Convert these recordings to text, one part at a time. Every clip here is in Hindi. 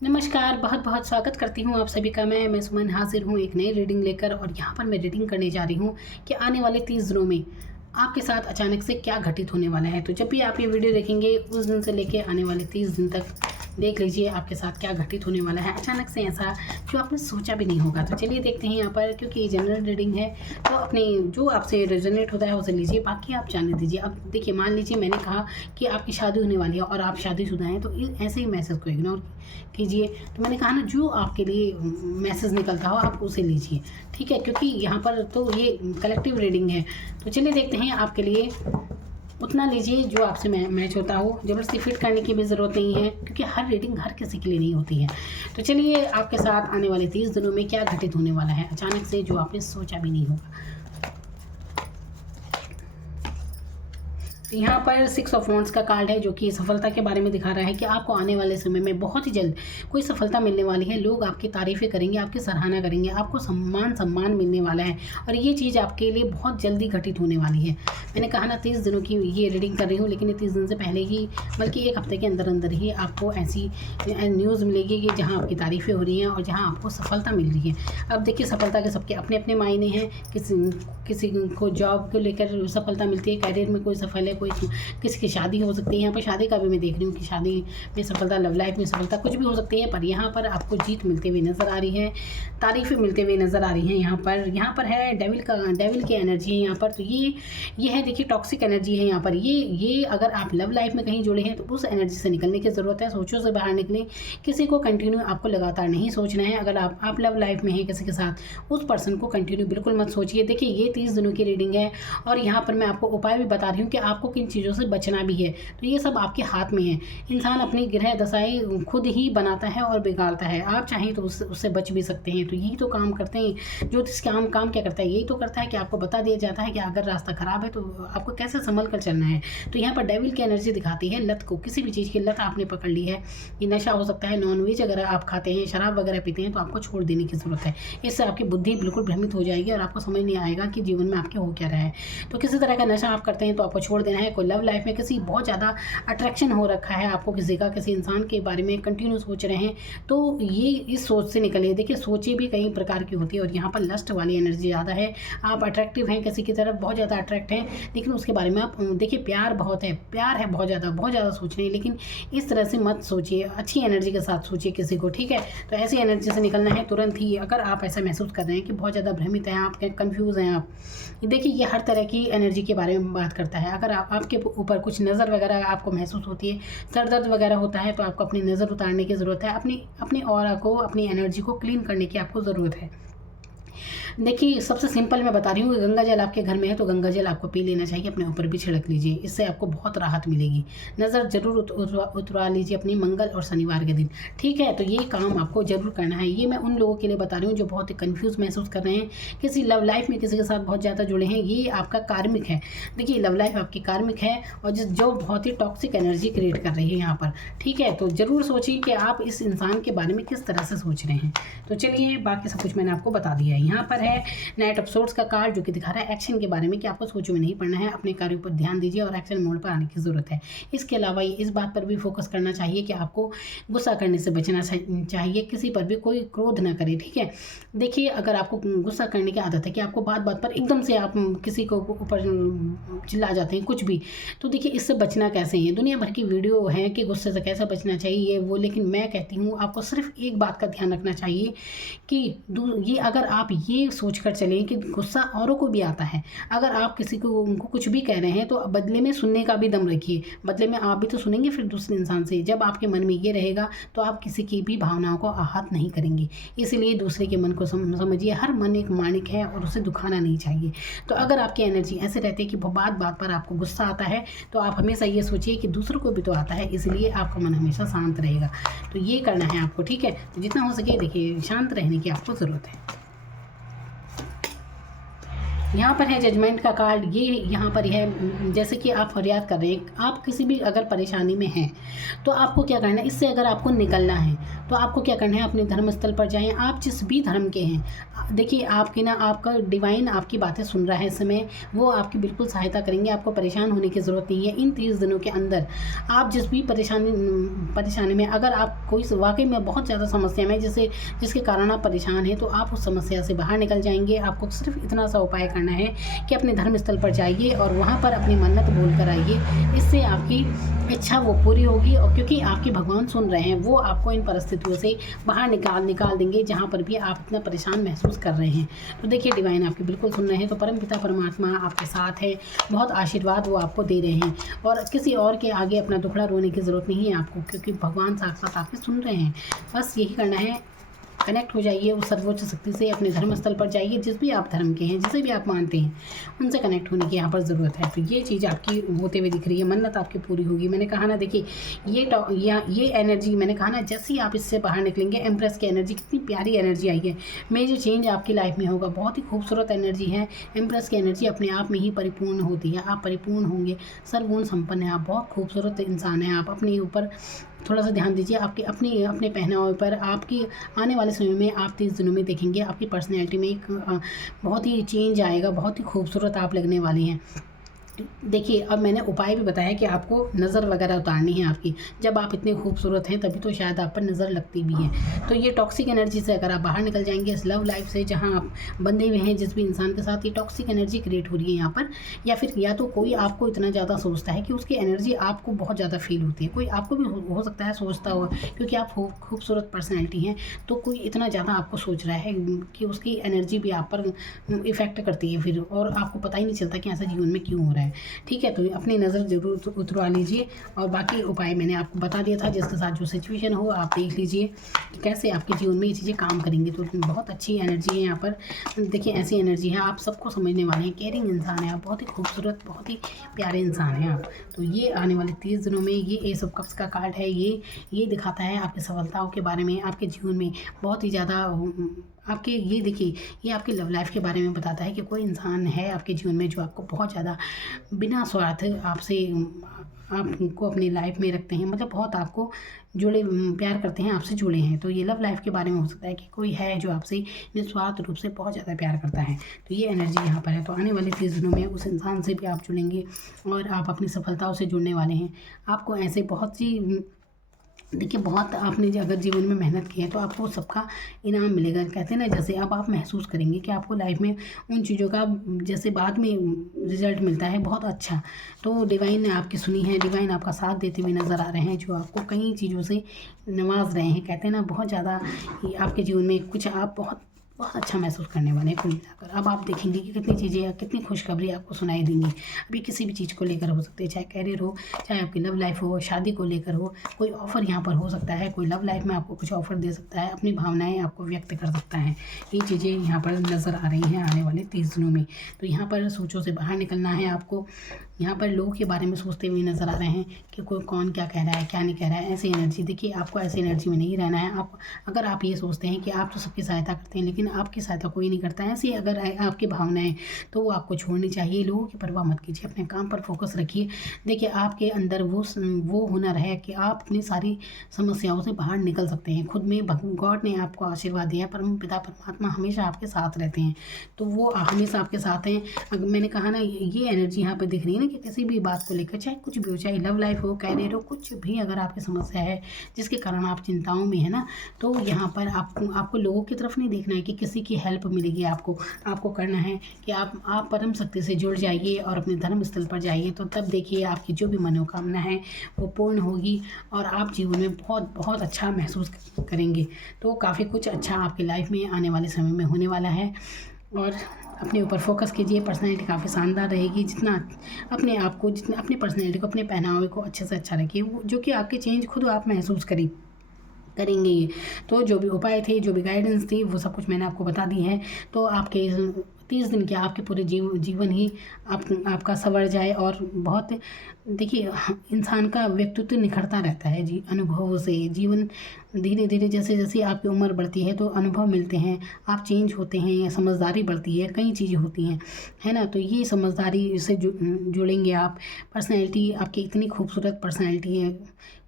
नमस्कार, बहुत बहुत स्वागत करती हूँ आप सभी का। मैं सुमन हाजिर हूँ एक नई रीडिंग लेकर। और यहाँ पर मैं रीडिंग करने जा रही हूँ कि आने वाले 30 दिनों में आपके साथ अचानक से क्या घटित होने वाला है। तो जब भी आप ये वीडियो देखेंगे उस दिन से लेके आने वाले 30 दिन तक देख लीजिए आपके साथ क्या घटित होने वाला है अचानक से, ऐसा जो आपने सोचा भी नहीं होगा। तो चलिए देखते हैं यहाँ पर, क्योंकि ये जनरल रीडिंग है तो अपने जो आपसे रेजोनेट होता है उसे लीजिए, बाकी आप जाने दीजिए। अब देखिए, मान लीजिए मैंने कहा कि आपकी शादी होने वाली है और आप शादीशुदा हैं, तो ऐसे ही मैसेज को इग्नोर कीजिए। तो मैंने कहा ना, जो आपके लिए मैसेज निकलता हो आप उसे लीजिए, ठीक है, क्योंकि यहाँ पर तो ये कलेक्टिव रीडिंग है। तो चलिए देखते हैं आपके लिए, उतना लीजिए जो आपसे मैच होता हो। ज़बरदस्ती फिट करने की भी ज़रूरत नहीं है, क्योंकि हर रीडिंग हर किसी के लिए नहीं होती है। तो चलिए, आपके साथ आने वाले 30 दिनों में क्या घटित होने वाला है अचानक से, जो आपने सोचा भी नहीं होगा। यहाँ पर 6 ऑफ वॉन्ड्स का कार्ड है, जो कि सफलता के बारे में दिखा रहा है कि आपको आने वाले समय में बहुत ही जल्द कोई सफलता मिलने वाली है। लोग आपकी तारीफ़ें करेंगे, आपकी सराहना करेंगे, आपको सम्मान मिलने वाला है और ये चीज़ आपके लिए बहुत जल्दी घटित होने वाली है। मैंने कहा ना 30 दिनों की ये रीडिंग कर रही हूँ, लेकिन ये 30 दिन से पहले ही, बल्कि एक हफ्ते के अंदर अंदर ही आपको ऐसी न्यूज़ मिलेगी कि जहाँ आपकी तारीफ़ें हो रही हैं और जहाँ आपको सफलता मिल रही है। अब देखिए, सफलता के सबके अपने अपने मायने हैं। किसी को जॉब को लेकर सफलता मिलती है, कैरियर में कोई सफल है, कोई किसी की शादी हो सकती है। यहाँ पर शादी का भी मैं देख रही हूँ कि शादी में सफलता, लव लाइफ में सफलता, कुछ भी हो सकती है। पर यहाँ पर आपको जीत मिलते हुए नज़र आ रही है, तारीफ़ें मिलते हुए नज़र आ रही हैं। यहाँ पर है डेविल की एनर्जी है यहाँ पर। तो ये है, देखिए, टॉक्सिक एनर्जी है यहाँ पर। ये अगर आप लव लाइफ में कहीं जुड़े हैं तो उस एनर्जी से निकलने की ज़रूरत है। सोचों से बाहर निकलें, किसी को कंटिन्यू आपको लगातार नहीं सोचना है। अगर आप लव लाइफ में हैं किसी के साथ, उस पर्सन को कंटिन्यू बिल्कुल मत सोचिए। देखिए, ये 30 दिनों की रीडिंग है और यहाँ पर मैं आपको उपाय भी बता रही हूँ कि आपको किन चीज़ों से बचना भी है। तो ये सब आपके हाथ में है। इंसान अपनी ग्रह दशाएं खुद ही बनाता है और बिगाड़ता है। आप चाहें तो उससे बच भी सकते हैं। तो यही तो काम करते हैं ज्योतिष। काम क्या करता है, यही तो करता है कि आपको बता दिया जाता है कि अगर रास्ता खराब है तो आपको कैसे संभल कर चलना है। तो यहाँ पर डेविल की एनर्जी दिखाती है लत को। किसी भी चीज़ की लत आपने पकड़ ली है, ये नशा हो सकता है, नॉनवेज अगर आप खाते हैं, शराब वगैरह पीते हैं, तो आपको छोड़ देने की ज़रूरत है। इससे आपकी बुद्धि बिल्कुल भ्रमित हो जाएगी और आपको समझ नहीं आएगा कि जीवन में आपके हो क्या रहा है। तो किसी तरह का नशा आप करते हैं तो आपको छोड़ देना है। कोई लव लाइफ में किसी बहुत ज़्यादा अट्रैक्शन हो रखा है आपको, किसी इंसान के बारे में कंटिन्यू सोच रहे हैं, तो ये इस सोच से निकलिए। देखिए, सोचें भी कई प्रकार की होती है और यहाँ पर लस्ट वाली एनर्जी ज़्यादा है। आप अट्रैक्टिव हैं किसी की तरफ, बहुत ज़्यादा अट्रैक्ट हैं, लेकिन उसके बारे में आप देखिए, प्यार है बहुत ज़्यादा सोच रहे हैं। लेकिन इस तरह से मत सोचिए, अच्छी एनर्जी के साथ सोचिए किसी को, ठीक है। तो ऐसी एनर्जी से निकलना है तुरंत ही। अगर आप ऐसा महसूस कर रहे हैं कि बहुत ज़्यादा भ्रमित हैं आप, कन्फ्यूज़ हैं आप, देखिए, ये हर तरह की एनर्जी के बारे में बात करता है। अगर आपके ऊपर कुछ नज़र वगैरह आपको महसूस होती है, सर दर्द वगैरह होता है, तो आपको अपनी नज़र उतारने की ज़रूरत है। अपनी ऑरा को, अपनी एनर्जी को क्लीन करने की आपको ज़रूरत है। देखिए, सबसे सिंपल मैं बता रही हूँ कि गंगा जल आपके घर में है तो गंगा जल आपको पी लेना चाहिए, अपने ऊपर भी छिड़क लीजिए, इससे आपको बहुत राहत मिलेगी। नज़र जरूर उतरवा लीजिए अपनी मंगल और शनिवार के दिन, ठीक है। तो ये काम आपको जरूर करना है। ये मैं उन लोगों के लिए बता रही हूँ जो बहुत ही कन्फ्यूज़ महसूस कर रहे हैं, किसी लव लाइफ में किसी के साथ बहुत ज़्यादा जुड़े हैं। ये आपका कार्मिक है। देखिए, लव लाइफ आपकी कार्मिक है और जो बहुत ही टॉक्सिक एनर्जी क्रिएट कर रही है यहाँ पर, ठीक है। तो ज़रूर सोचिए कि आप इस इंसान के बारे में किस तरह से सोच रहे हैं। तो चलिए, बाकी सब कुछ मैंने आपको बता दिया है। यहाँ पर है नाइट ऑफ सोर्ड्स का कार्ड, जो कि दिखा रहा है एक्शन के बारे में कि आपको सोचो में नहीं पड़ना है, अपने कार्यों पर ध्यान दीजिए और एक्शन मोड पर आने की ज़रूरत है। इसके अलावा ये इस बात पर भी फोकस करना चाहिए कि आपको गुस्सा करने से बचना चाहिए, किसी पर भी कोई क्रोध ना करे, ठीक है। देखिए, अगर आपको गुस्सा करने की आदत है कि आपको बात बात पर एकदम से आप किसी को ऊपर चिल्ला जाते हैं कुछ भी, तो देखिए, इससे बचना कैसे है। दुनिया भर की वीडियो है कि गुस्से से कैसे बचना चाहिए वो, लेकिन मैं कहती हूँ आपको सिर्फ एक बात का ध्यान रखना चाहिए कि ये अगर आप ये सोच कर चलें कि गुस्सा औरों को भी आता है। अगर आप किसी को उनको कुछ भी कह रहे हैं तो बदले में सुनने का भी दम रखिए। बदले में आप भी तो सुनेंगे फिर दूसरे इंसान से। जब आपके मन में ये रहेगा तो आप किसी की भी भावनाओं को आहत नहीं करेंगे। इसलिए दूसरे के मन को समझिए। हर मन एक माणिक है और उसे दुखाना नहीं चाहिए। तो अगर आपकी एनर्जी ऐसे रहती है कि बात बात पर आपको गुस्सा आता है, तो आप हमेशा ये सोचिए कि दूसरों को भी तो आता है, इसलिए आपका मन हमेशा शांत रहेगा। तो ये करना है आपको, ठीक है। तो जितना हो सके देखिए, शांत रहने की आपको ज़रूरत है। यहाँ पर है जजमेंट का कार्ड। ये यहाँ पर है जैसे कि आप फरियाद कर रहे हैं, आप किसी भी अगर परेशानी में हैं तो आपको क्या करना है, इससे अगर आपको निकलना है तो आपको क्या करना है, अपने धर्म स्थल पर जाएं। आप जिस भी धर्म के हैं, देखिए आपकी ना, आपका डिवाइन आपकी बातें सुन रहा है इस समय, वो आपकी बिल्कुल सहायता करेंगे। आपको परेशान होने की ज़रूरत नहीं है। इन 30 दिनों के अंदर आप जिस भी परेशानी में, अगर आप कोई वाकई में बहुत ज़्यादा समस्या में जिसके कारण आप परेशान हैं, तो आप उस समस्या से बाहर निकल जाएंगे। आपको सिर्फ इतना सा उपाय करना है कि अपने धर्म स्थल पर जाइए और वहाँ पर अपनी मन्नत बोल कर आइए। इससे आपकी इच्छा वो पूरी होगी, और क्योंकि आपके भगवान सुन रहे हैं, वो आपको इन परिस्थितियों से बाहर निकाल देंगे जहाँ पर भी आप इतना परेशान महसूस कर रहे हैं। तो देखिए डिवाइन आपकी बिल्कुल सुन रहे हैं। तो परमपिता परमात्मा आपके साथ है, बहुत आशीर्वाद वो आपको दे रहे हैं, और किसी और के आगे अपना दुखड़ा रोने की ज़रूरत नहीं है आपको, क्योंकि भगवान साक्षात आपके सुन रहे हैं। बस यही करना है, कनेक्ट हो जाइए उस सर्वोच्च शक्ति से, अपने धर्म स्थल पर जाइए, जिस भी आप धर्म के हैं, जिसे भी आप मानते हैं, उनसे कनेक्ट होने की यहाँ पर ज़रूरत है। तो ये चीज़ आपकी होते हुए दिख रही है, मन्नत आपकी पूरी होगी। मैंने कहा ना, देखिए ये एनर्जी, मैंने कहा ना, जैसे ही आप इससे बाहर निकलेंगे, एम्प्रेस की एनर्जी, कितनी प्यारी एनर्जी आई है। मेजर चेंज आपकी लाइफ में होगा, बहुत ही खूबसूरत एनर्जी है। एम्प्रेस की एनर्जी अपने आप में ही परिपूर्ण होती है, आप परिपूर्ण होंगे, सर्वगुण संपन्न है, आप बहुत खूबसूरत इंसान हैं। आप अपने ऊपर थोड़ा सा ध्यान दीजिए, आपके अपने पहनावे पर। आपकी आने वाले समय में आप 30 दिनों में देखेंगे आपकी पर्सनैलिटी में एक बहुत ही चेंज आएगा, बहुत ही खूबसूरत आप लगने वाली हैं। देखिए अब मैंने उपाय भी बताया कि आपको नज़र वगैरह उतारनी है आपकी। जब आप इतने खूबसूरत हैं तभी तो शायद आप पर नज़र लगती भी है। तो ये टॉक्सिक एनर्जी से अगर आप बाहर निकल जाएंगे, इस लव लाइफ से जहाँ आप बंधे हुए हैं जिस भी इंसान के साथ, ये टॉक्सिक एनर्जी क्रिएट हो रही है यहाँ पर। या फिर या तो कोई आपको इतना ज़्यादा सोचता है कि उसकी एनर्जी आपको बहुत ज़्यादा फील होती है। कोई आपको भी हो सकता है सोचता हो, क्योंकि आप खूबसूरत पर्सनैलिटी हैं, तो कोई इतना ज़्यादा आपको सोच रहा है कि उसकी एनर्जी भी आप पर इफ़ेक्ट करती है फिर, और आपको पता ही नहीं चलता कि ऐसा जीवन में क्यों हो रहा है। ठीक है, तो अपनी नज़र ज़रूर उतरवा लीजिए, और बाकी उपाय मैंने आपको बता दिया था। जिसके साथ जो सिचुएशन हो आप देख लीजिए कि कैसे आपके जीवन में ये चीज़ें काम करेंगी। तो बहुत अच्छी एनर्जी है यहाँ पर। देखिए ऐसी एनर्जी है, आप सबको समझने वाले हैं, केयरिंग इंसान है आप, बहुत ही खूबसूरत, बहुत ही प्यारे इंसान हैं आप। तो ये आने वाले 30 दिनों में ये एस ऑफ कप्स का कार्ड है, ये दिखाता है आपकी सफलताओं के बारे में, आपके जीवन में बहुत ही ज़्यादा आपके, ये देखिए ये आपकी लव लाइफ के बारे में बताता है कि कोई इंसान है आपके जीवन में जो आपको बहुत ज़्यादा बिना स्वार्थ आपसे आपको अपनी लाइफ में रखते हैं, मतलब बहुत आपको जुड़े, प्यार करते हैं, आपसे जुड़े हैं। तो ये लव लाइफ के बारे में हो सकता है कि कोई है जो आपसे निस्वार्थ रूप से बहुत ज़्यादा प्यार करता है। तो ये एनर्जी यहाँ पर है। तो आने वाले 30 दिनों में उस इंसान से भी आप जुड़ेंगे और आप अपनी सफलताओं से जुड़ने वाले हैं। आपको ऐसे बहुत सी, देखिए बहुत आपने अगर जीवन में मेहनत की है तो आपको सबका इनाम मिलेगा। कहते हैं ना, जैसे अब आप महसूस करेंगे कि आपको लाइफ में उन चीज़ों का जैसे बाद में रिजल्ट मिलता है बहुत अच्छा। तो डिवाइन ने आपकी सुनी है, डिवाइन आपका साथ देते हुए नज़र आ रहे हैं, जो आपको कई चीज़ों से नवाज रहे हैं। कहते हैं ना, बहुत ज़्यादा आपके जीवन में कुछ आप बहुत अच्छा महसूस करने वाले हैं कुल मिलाकर। अब आप देखेंगे कि कितनी चीज़ें, कितनी खुशखबरी आपको सुनाई देंगी। अभी किसी भी चीज़ को लेकर हो सकती है, चाहे कैरियर हो, चाहे आपकी लव लाइफ हो, शादी को लेकर हो, कोई ऑफ़र यहाँ पर हो सकता है। कोई लव लाइफ में आपको कुछ ऑफ़र दे सकता है, अपनी भावनाएं आपको व्यक्त कर सकता है। ये चीज़ें यहाँ पर नज़र आ रही हैं आने वाले 30 दिनों में। तो यहाँ पर सोचों से बाहर निकलना है आपको। यहाँ पर लोगों के बारे में सोचते हुए नज़र आ रहे हैं कि कोई कौन क्या कह रहा है, क्या नहीं कह रहा है, ऐसी एनर्जी। देखिए आपको ऐसी एनर्जी में नहीं रहना है। आप अगर आप ये सोचते हैं कि आप तो सबकी सहायता करते हैं लेकिन आपकी सहायता कोई नहीं करता है, ऐसी अगर आपकी भावनाएं, तो वो आपको छोड़नी चाहिए। लोगों की परवाह मत कीजिए, अपने काम पर फोकस रखिए। देखिए आपके अंदर वो हुनर है कि आप अपनी सारी समस्याओं से बाहर निकल सकते हैं। खुद में गॉड ने आपको आशीर्वाद दिया, परम पिता परमात्मा हमेशा आपके साथ रहते हैं, तो वो हमेशा आपके साथ हैं। मैंने कहा ना, ये एनर्जी यहाँ पर दिख रही है ना कि किसी भी बात को लेकर, चाहे कुछ भी हो, चाहे लव लाइफ हो, कैरियर हो, कुछ भी अगर आपकी समस्या है जिसके कारण आप चिंताओं में है ना, तो यहाँ पर आपको लोगों की तरफ नहीं देखना है कि किसी की हेल्प मिलेगी। आपको करना है कि आप परम शक्ति से जुड़ जाइए और अपने धर्म स्थल पर जाइए। तो तब देखिए आपकी जो भी मनोकामना है वो पूर्ण होगी और आप जीवन में बहुत बहुत अच्छा महसूस करेंगे। तो काफ़ी कुछ अच्छा आपकी लाइफ में आने वाले समय में होने वाला है। और अपने ऊपर फोकस कीजिए, पर्सनैलिटी काफ़ी शानदार रहेगी। जितना अपने आप को, जितना अपनी पर्सनैलिटी को, अपने पहनावे को अच्छे से अच्छा रखिए, जो कि आपके चेंज खुद आप महसूस करेंगे ये। तो जो भी उपाय थे, जो भी गाइडेंस थी, वो सब कुछ मैंने आपको बता दी है। तो आपके 30 दिन क्या आपके पूरे जीवन ही आपका संवर जाए। और बहुत देखिए इंसान का व्यक्तित्व निखरता रहता है जी अनुभवों से। जीवन धीरे धीरे जैसे जैसे आपकी उम्र बढ़ती है तो अनुभव मिलते हैं, आप चेंज होते हैं, समझदारी बढ़ती है, कई चीज़ें होती हैं, है ना। तो ये समझदारी से जुड़ेंगे आप। पर्सनैलिटी आपकी इतनी खूबसूरत पर्सनैलिटी है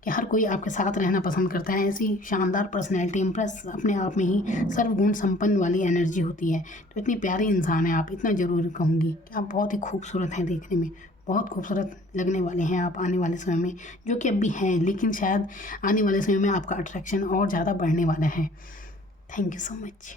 कि हर कोई आपके साथ रहना पसंद करता है। ऐसी शानदार पर्सनैलिटी इम्प्रेस अपने आप में ही सर्वगुण संपन्न वाली एनर्जी होती है। तो इतनी प्यारी इंसान है आप, इतना ज़रूर कहूँगी कि आप बहुत ही खूबसूरत हैं, देखने में बहुत खूबसूरत लगने वाले हैं आप आने वाले समय में, जो कि अब भी हैं, लेकिन शायद आने वाले समय में आपका अट्रैक्शन और ज़्यादा बढ़ने वाला है। Thank you so much.